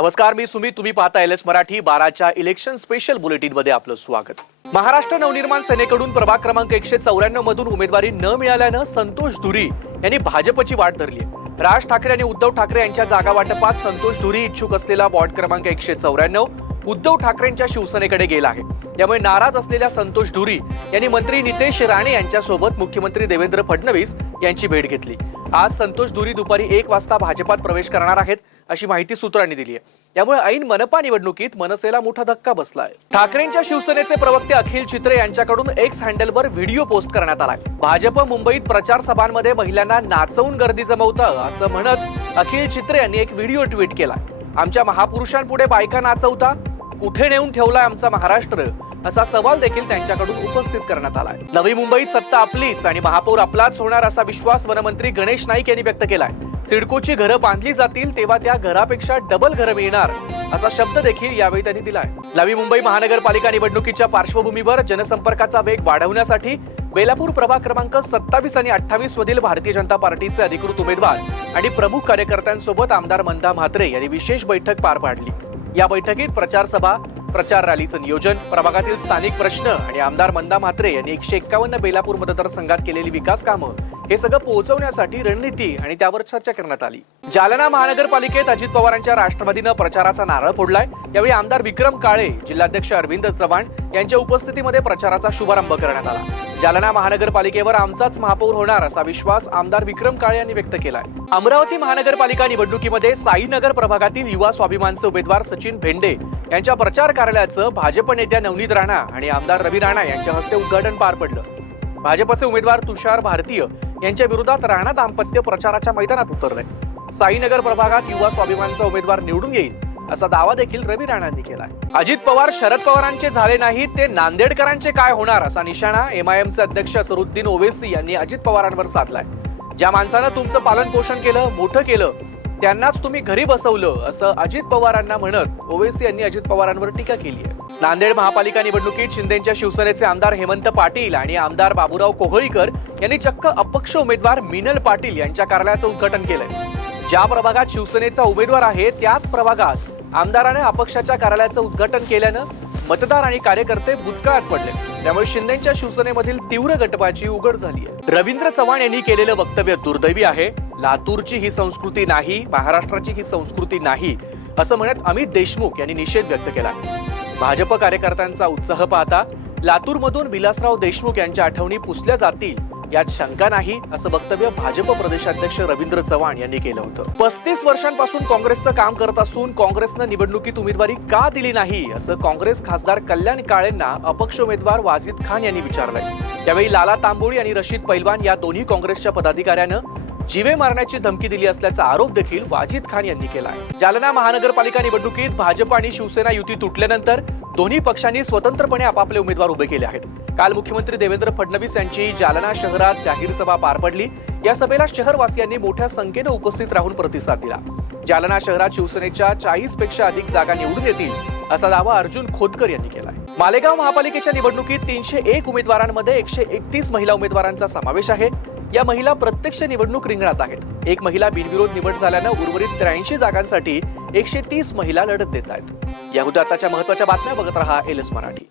नमस्कार मी सुमित. तुम्ही पाहता एल एस मराठी. बाराच्या इलेक्शन स्पेशल बुलेटिनमध्ये आपलं स्वागत. महाराष्ट्र नवनिर्माण सेनेकडून प्रभाग क्रमांक एकशे चौऱ्याण्णव मधून उमेदवारी न मिळाल्यानं संतोष धुरी यांनी भाजपची वाट धरली राज ठाकरे आणि उद्धव ठाकरे यांच्या जागा वाटपात संतोष धुरी इच्छुक असलेला वॉर्ड क्रमांक एकशे चौऱ्याण्णव उद्धव ठाकरेंच्या शिवसेनेकडे गेला आहे. त्यामुळे नाराज असलेल्या संतोष धुरी यांनी मंत्री नितेश राणे यांच्यासोबत मुख्यमंत्री देवेंद्र फडणवीस यांची भेट घेतली. आज संतोष धुरी दुपारी एक वाजता भाजपात प्रवेश करणार आहेत. अशी माहिती सूत्रांनी दिली आहे. यामुळे ऐन मनपा निवडणुकीत मनसेला मोठा धक्का बसलाय. ठाकरेंच्या शिवसेनेचे प्रवक्ते अखिल चित्रे यांच्याकडून एक्स हँडलवर व्हिडिओ पोस्ट करण्यात आला भाजप मुंबईत प्रचार सभांमध्ये महिलांना नाचवून गर्दी जमवतं असं म्हणत अखिल चित्रे यांनी एक व्हिडिओ ट्विट केला आमच्या महापुरुषांपुढे बायका नाचवता कुठे नेऊन ठेवलाय आमचा महाराष्ट्र? असा सवाल देखील त्यांच्याकडून उपस्थित करण्यात आलाय. नवी मुंबईत सत्ता आपलीच आणि महापौर आपलाच होणार असा विश्वास वनमंत्री गणेश नाईक यांनी व्यक्त केलाय. सिडकोची घरं बांधली जातील तेव्हा त्या घरापेक्षा डबल घरं मिळणार असा शब्द देखील यावेळी त्यांनी दिलाय. नवी मुंबई महानगरपालिका निवडणुकीच्या पार्श्वभूमीवर जनसंपर्काचा वेग वाढवण्यासाठी बेलापूर प्रभाग क्रमांक सत्तावीस आणि अठ्ठावीस मधील भारतीय जनता पार्टीचे अधिकृत उमेदवार आणि प्रमुख कार्यकर्त्यांसोबत आमदार मंदा म्हात्रे यांनी विशेष बैठक पार पाडली. या बैठकीत प्रचार सभा प्रचार रॅलीचं नियोजन प्रभागातील स्थानिक प्रश्न आणि आमदार मंदा म्हात्रे यांनी एकशे एक्कावन्न बेलापूर मतदारसंघात केलेली विकास कामं हे सगळं पोहोचवण्यासाठी रणनीती आणि त्यावर चर्चा करण्यात आली. जालना महानगरपालिकेत अजित पवारांच्या राष्ट्रवादीनं प्रचाराचा नारळ फोडलाय. यावेळी आमदार विक्रम काळे जिल्हाध्यक्ष अरविंद चव्हाण यांच्या उपस्थितीमध्ये प्रचाराचा शुभारंभ करण्यात आला. जालना महानगरपालिकेवर आमचाच महापौर होणार असा विश्वास आमदार विक्रम काळे यांनी व्यक्त केलाय. अमरावती महानगरपालिका निवडणुकीमध्ये साईनगर प्रभागातील युवा स्वाभिमानचे उमेदवार सचिन भेंडे यांच्या प्रचार कार्यालयाचं भाजप नेत्या नवनीत राणा आणि आमदार रवी राणा यांच्या हस्ते उद्घाटन पार पडलं. भाजपचे उमेदवार तुषार भारतीय यांच्या विरोधात राणा दाम्पत्य प्रचाराच्या मैदानात उतरलंय साईनगर प्रभागात युवा स्वाभिमानचा उमेदवार निवडून येईल. असा दावा देखील रवी राणांनी केला आहे अजित पवार शरद पवारांचे झाले नाहीत ते नांदेडकरांचे काय होणार असा निशाणा एमआयएमचे अध्यक्ष सरुद्दीन ओवेसी यांनी अजित पवारांवर साधलाय. ज्या माणसानं तुमचं पालन पोषण केलं मोठं केलं त्यांनाच तुम्ही घरी बसवलं असं अजित पवारांना म्हणत ओवेसी यांनी अजित पवारांवर टीका केली आहे. नांदेड महापालिका निवडणुकीत शिंदेच्या शिवसेनेचे आमदार हेमंत पाटील आणि आमदार बाबूराव कोहळीकर यांनी चक्क अपक्ष उमेदवार मिनल पाटील यांच्या कार्यालयाचं उद्घाटन केलंय. ज्या प्रभागात शिवसेनेचा उमेदवार आहे त्याच प्रभागात आमदाराने अपक्षाच्या कार्यालयाचं उद्घाटन केल्यानं मतदार आणि कार्यकर्ते बुचकाळात पडले. त्यामुळे शिंदेच्या शिवसेनेमधील तीव्र गटबाजी उघड झाली आहे. रवींद्र चव्हाण यांनी केलेलं वक्तव्य दुर्दैवी आहे. लातूरची ही संस्कृती नाही महाराष्ट्राची ही संस्कृती नाही असं म्हणत अमित देशमुख यांनी निषेध व्यक्त केला. भाजप कार्यकर्त्यांचा उत्साह पाहता लातूरमधून विलासराव देशमुख यांच्या आठवणी पुसल्या जातील यात शंका नाही असं वक्तव्य भाजप प्रदेशाध्यक्ष रवींद्र चव्हाण यांनी केलं होतं. पस्तीस वर्षांपासून काँग्रेसचं काम करत असून काँग्रेसनं निवडणुकीत उमेदवारी का दिली नाही असं काँग्रेस खासदार कल्याण काळेंना अपक्ष उमेदवार वाजिद खान यांनी विचारलंय. त्यावेळी लाला तांबोळी आणि रशीद पैलवान या दोन्ही काँग्रेसच्या पदाधिकाऱ्यानं जीवे मारण्याची धमकी दिली असल्याचा आरोप देखील वाजिद खान यांनी केला आहे जालना महानगरपालिका निवडणुकीत भाजप आणि शिवसेना युती तुटल्यानंतर दोन्ही पक्षांनी स्वतंत्रपणे आपापले उमेदवार उभे केले आहेत. काल मुख्यमंत्री देवेंद्र फडणवीस यांची जालना शहरात जाहीर सभा पार पडली. या सभेला शहरवासियांनी मोठ्या संख्येनं उपस्थित राहून प्रतिसाद दिला. जालना शहरात शिवसेनेच्या चाळीसपेक्षा अधिक जागा निवडून येतील असा दावा अर्जुन खोतकर यांनी केलाय. मालेगाव महापालिकेच्या निवडणुकीत तीनशे एक उमेदवारांमध्ये एकशे एकतीस महिला उमेदवारांचा समावेश आहे. या महिला प्रत्यक्ष निवडणूक रिंगणात आहेत. एक महिला बिनविरोध निवड झाल्यानं उर्वरित त्र्याऐंशी जागांसाठी एकशे तीस महिला लढत देत आहेत. या होत्या आताच्या महत्त्वाच्या बातम्या बघत रहा एल एस मराठी.